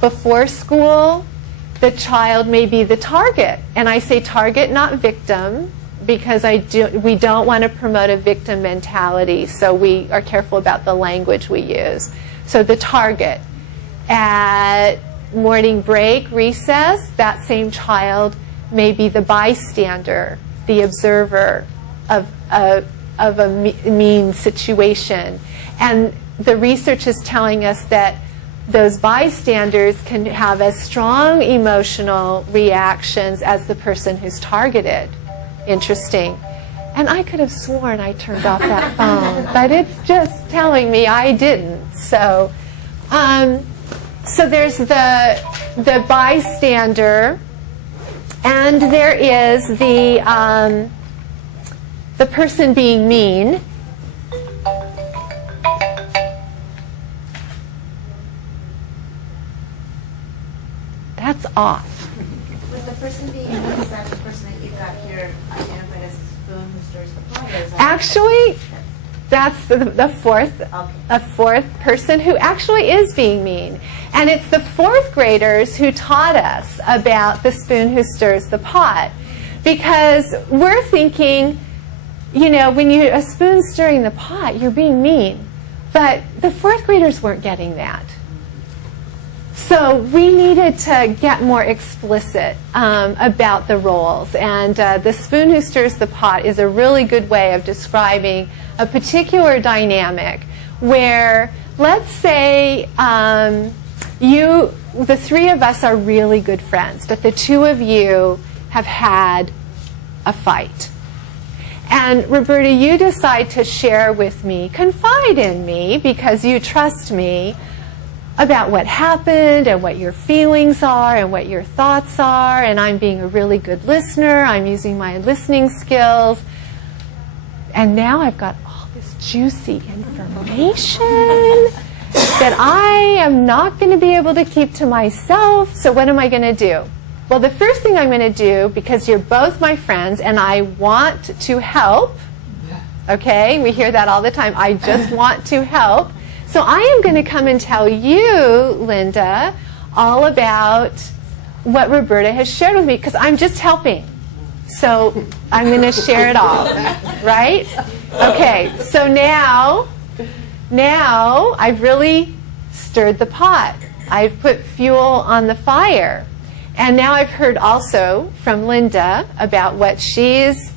before school, the child may be the target. And I say target, not victim, because we don't want to promote a victim mentality, so we are careful about the language we use. So the target. At morning break, recess, that same child may be the bystander, the observer of a mean situation. And the research is telling us that those bystanders can have as strong emotional reactions as the person who's targeted. Interesting. And I could have sworn I turned off that phone, but it's just telling me I didn't. So there's the bystander, and there is the person being mean. That's off. With the person being mean, is that the person that you got here identified as a spoon who stirs the pot? Actually, that's the fourth person who actually is being mean. And it's the fourth graders who taught us about the spoon who stirs the pot. Because we're thinking, when you're a spoon stirring the pot, you're being mean. But the fourth graders weren't getting that. So we needed to get more explicit about the roles. And the spoon who stirs the pot is a really good way of describing a particular dynamic where, let's say, the three of us are really good friends, but the two of you have had a fight. And Roberta, you decide to share with me, confide in me, because you trust me, about what happened and what your feelings are and what your thoughts are, and I'm being a really good listener. I'm using my listening skills. And now I've got all this juicy information that I am not going to be able to keep to myself. So what am I going to do? Well, the first thing I'm going to do, because you're both my friends and I want to help, okay? We hear that all the time. I just want to help. So I am going to come and tell you, Linda, all about what Roberta has shared with me, because I'm just helping. So I'm going to share it all, right? Okay, so now I've really stirred the pot. I've put fuel on the fire. And now I've heard also from Linda about what she's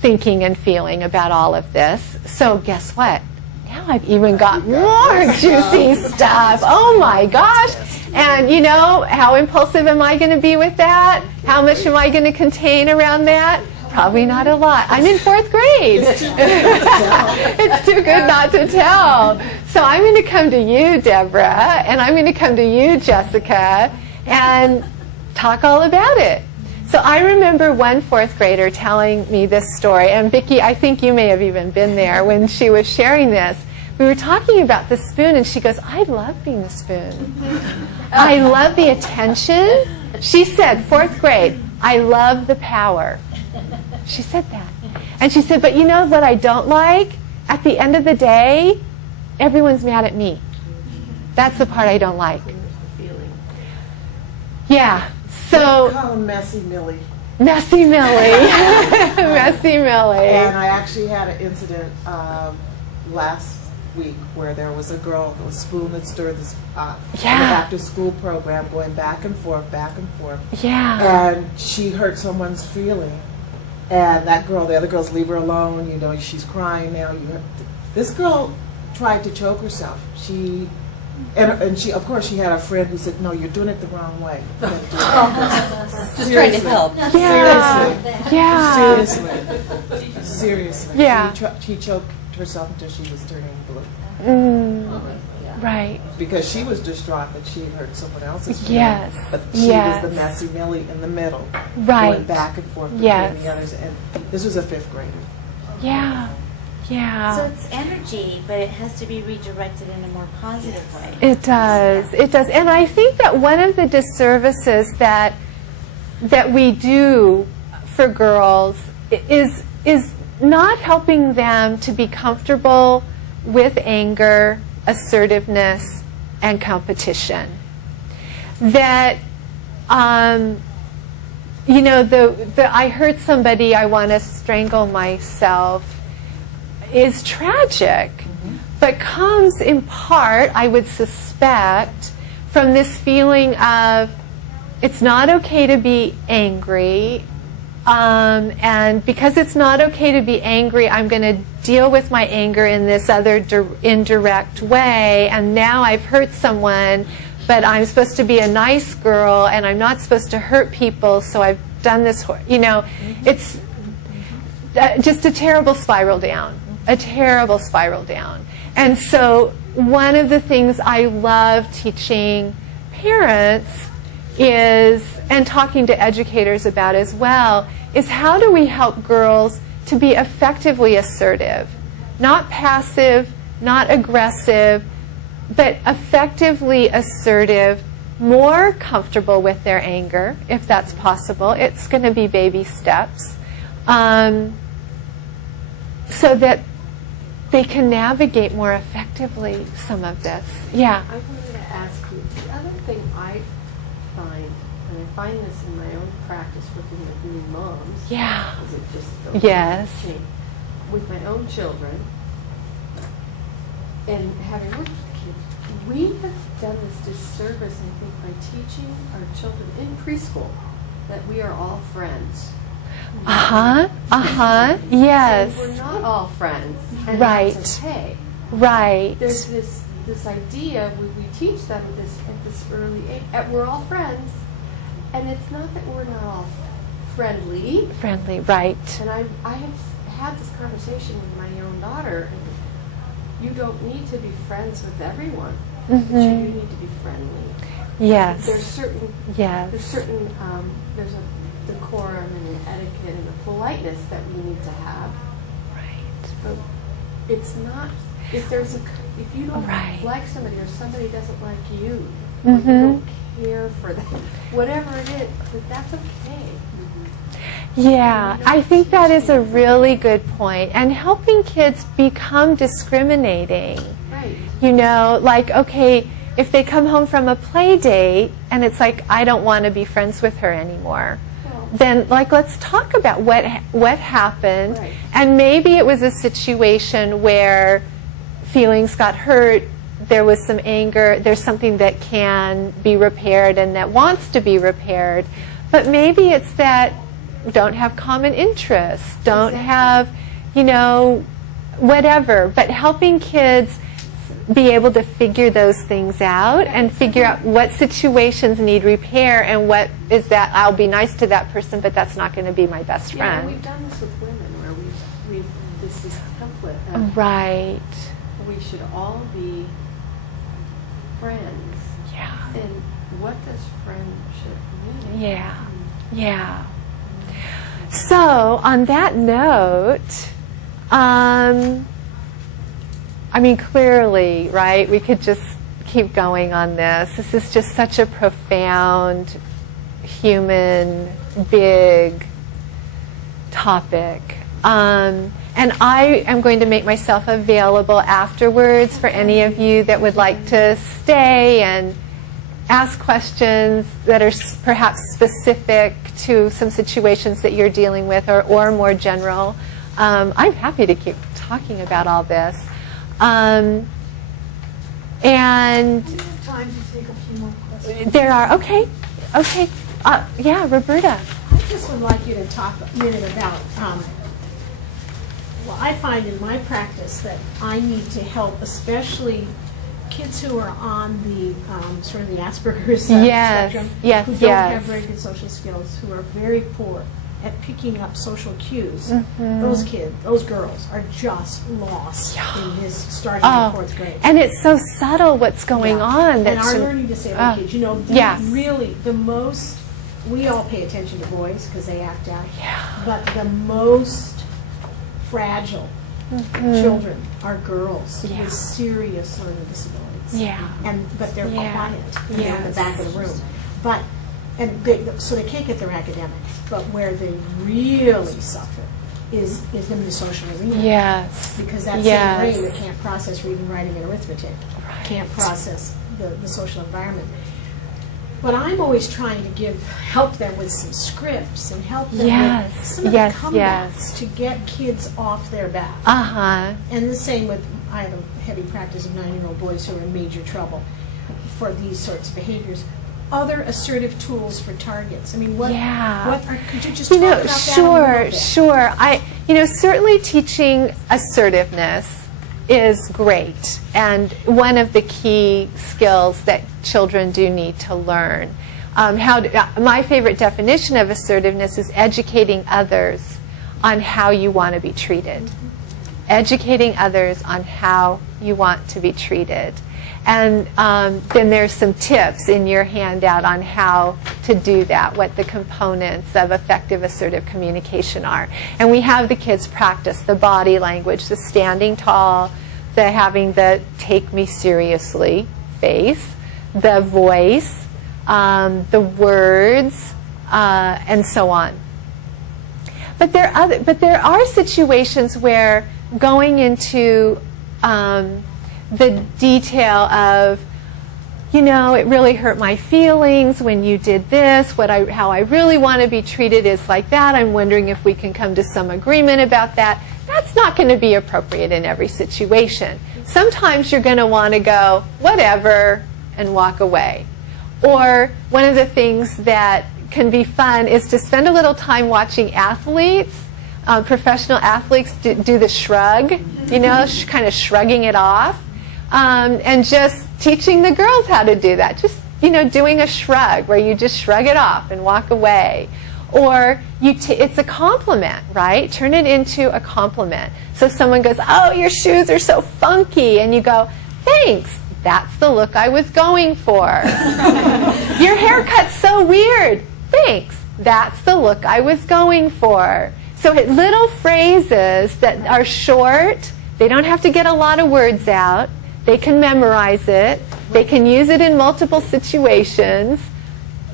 thinking and feeling about all of this. So guess what? Now I've even got more juicy stuff. Oh my gosh. And how impulsive am I going to be with that? How much am I going to contain around that? Probably not a lot. I'm in 4th grade. It's too good not to tell. So I'm going to come to you, Deborah, and I'm going to come to you, Jessica, and talk all about it. So I remember one 4th grader telling me this story, and Vicki, I think you may have even been there when she was sharing this. We were talking about the spoon, and she goes, I love being the spoon. I love the attention. She said, 4th grade, I love the power. She said that. And she said, but you know what I don't like? At the end of the day, everyone's mad at me. That's the part I don't like. Yeah. So we call him Messy Millie. Messy Millie. Messy Millie. And I actually had an incident last week where there was a girl, a spoon that stirred this pot in the after-school program, going back and forth. Yeah. And she hurt someone's feeling. And that girl, the other girls, leave her alone. She's crying now. This girl tried to choke herself. And she, of course, she had a friend who said, no, you're doing it the wrong way. Just trying to help. Yeah. Seriously. Yeah. She choked herself until she was turning blue. Right. Because she was distraught that she had hurt someone else's feelings. Yes. But she was the messy Millie in the middle. Right. Going back and forth between the others. And this was a 5th grader. Yeah. Yeah. So it's energy, but it has to be redirected in a more positive way. It does. It does. And I think that one of the disservices that we do for girls is not helping them to be comfortable with anger, assertiveness, and competition. that, you know, the I hurt somebody, I want to strangle myself is tragic, but comes in part, I would suspect, from this feeling of it's not okay to be angry, and because it's not okay to be angry, I'm going to deal with my anger in this other indirect way, and now I've hurt someone, but I'm supposed to be a nice girl, and I'm not supposed to hurt people, so I've done this, you know, it's just a terrible spiral down, a terrible spiral down. And so one of the things I love teaching parents is, and talking to educators about as well, is how do we help girls to be effectively assertive, not passive, not aggressive, but effectively assertive, more comfortable with their anger, if that's possible. It's going to be baby steps, so that they can navigate more effectively some of this. Yeah. I wanted to ask you, the other thing I find, and I find this in my own practice working with new moms, Yeah. is it just the Yes. change, with my own children, and having worked with kids, we have done this disservice, I think, by teaching our children in preschool that we are all friends. Yes. And we're not all friends, and Right. that's okay. Right. There's this idea we teach them at this early age. We're all friends, and it's not that we're not all friendly. Friendly. Right. And I have had this conversation with my own daughter. And you don't need to be friends with everyone, but you need to be friendly. Yes. There's certain Yes. there's a decorum and an etiquette and a politeness that we need to have. Right. But it's not, if you don't Right. like somebody or somebody doesn't like you, or you don't care for them, whatever it is, that's okay. Yeah, I think that is a really good point. And helping kids become discriminating. Right. You know, like, okay, if they come home from a play date and it's like, I don't want to be friends with her anymore, then, like, let's talk about what happened. Right. And maybe it was a situation where feelings got hurt, there was some anger, there's something that can be repaired and that wants to be repaired. But maybe it's that don't have common interests, don't have, you know, whatever. But helping kids be able to figure those things out and figure out what situations need repair and what is that I'll be nice to that person, but that's not going to be my best Yeah, friend. we've done this with women where this is template of Right. we should all be friends. Yeah. And what does friendship mean? Yeah. Yeah. So, on that note, I mean, clearly, right, we could just keep going on this. This is just such a profound, human, big topic. And I am going to make myself available afterwards for any of you that would like to stay and ask questions that are perhaps specific to some situations that you're dealing with or more general. I'm happy to keep talking about all this. And We have time to take a few more questions. there are, okay. Yeah, Roberta. I just would like you to talk a minute about, well, I find in my practice that I need to help, especially kids who are on the sort of the Asperger's Yes, spectrum, yes, who don't yes. have very good social skills, who are very poor at picking up social cues. Mm-hmm. Those kids, those girls, are just lost in this starting Oh, in fourth grade. and it's so subtle what's going Yeah. on. And That's our learning disabled oh, kids, you know, yes. really the most, we all pay attention to boys because they act out. Yeah. But the most fragile children are girls Yeah. with serious learning disabilities. Yeah. But they're Yeah. quiet in the Yes. back of the room. So they can't get their academics. But where they really suffer is in the social arena. Yes. Because that Yes. same brain that can't process reading, writing, and arithmetic Right. can't process the social environment. But I'm always trying to help them with some scripts and help them Yes, with some of yes, the comebacks yes. to get kids off their back. Uh-huh. And the same with, I have a heavy practice of 9-year-old boys who are in major trouble for these sorts of behaviors. Other assertive tools for targets. I mean, could you just talk about that a little bit? Sure. Certainly teaching assertiveness is great, and one of the key skills that children do need to learn. My favorite definition of assertiveness is educating others on how you want to be treated. Educating others on how you want to be treated. And then there's some tips in your handout on how to do that, what the components of effective assertive communication are. And we have the kids practice the body language, the standing tall, the having the take me seriously face, the voice, the words, and so on. But there are situations where going into the detail of, it really hurt my feelings when you did this, how I really want to be treated is like that. I'm wondering if we can come to some agreement about that. That's not going to be appropriate in every situation. Sometimes you're going to want to go, whatever, and walk away. Or one of the things that can be fun is to spend a little time watching athletes, professional athletes do the shrug, kind of shrugging it off. And just teaching the girls how to do that. Just, doing a shrug where you just shrug it off and walk away. Or it's a compliment, right? Turn it into a compliment. So someone goes, oh, your shoes are so funky. And you go, thanks. That's the look I was going for. Your haircut's so weird. Thanks. That's the look I was going for. So little phrases that are short. They don't have to get a lot of words out. They can memorize it. They can use it in multiple situations.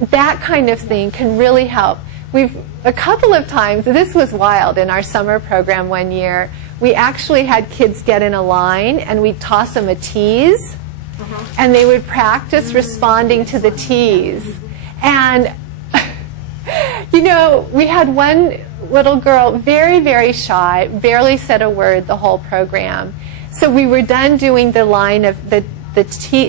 That kind of thing can really help. A couple of times, this was wild in our summer program one year, we actually had kids get in a line and we'd toss them a tease, and they would practice responding to the tease. And, we had one little girl, very, very shy, barely said a word the whole program. So we were done doing the line of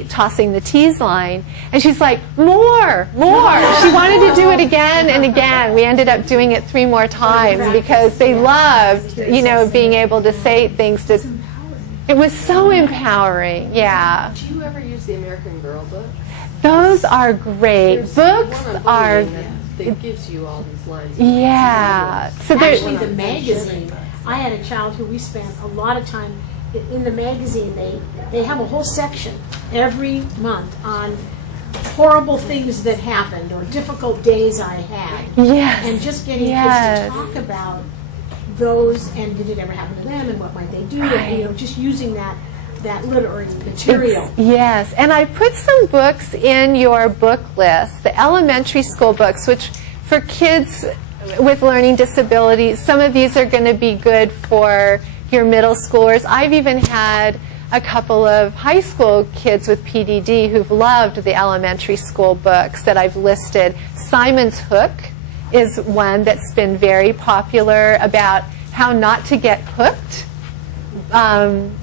tossing the tease line, and she's like, more. She wanted to do it again and again. We ended up doing it 3 more times because they loved, being able to say things. It was so empowering, yeah. Do you ever use the American Girl book? Those are great. Books are... That gives you all these lines. Yeah. So Actually, the magazine, I had a child who we spent a lot of time in the magazine. They have a whole section every month on horrible things that happened or difficult days I had. Yes. And just getting kids to talk about those and did it ever happen to them and what might they do, and, just using that literary material. Yes, and I put some books in your book list, the elementary school books, which for kids with learning disabilities, some of these are going to be good for your middle schoolers. I've even had a couple of high school kids with PDD who've loved the elementary school books that I've listed. Simon's Hook is one that's been very popular about how not to get hooked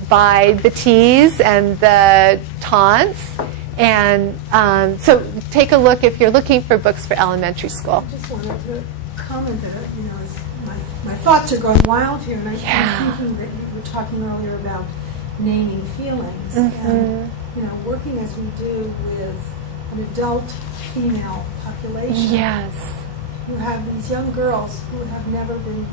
by the tease and the taunts. And so take a look if you're looking for books for elementary school. I just wanted to comment that, my thoughts are going wild here, and I'm thinking that you were talking earlier about naming feelings. And, working as we do with an adult female population. Yes. You have these young girls who have never been,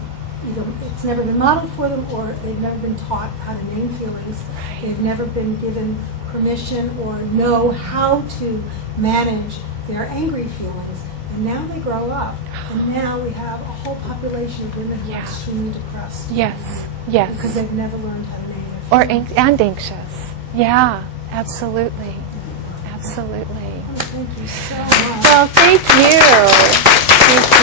it's never been modeled for them, or they've never been taught how to name feelings. Right. They've never been given permission or know how to manage their angry feelings. And now they grow up, and now we have a whole population of women who are extremely depressed. Yes. Because they've never learned how to name their feelings. And anxious. Yeah, absolutely. Absolutely. Oh, thank you so much. Well, thank you. Thank you.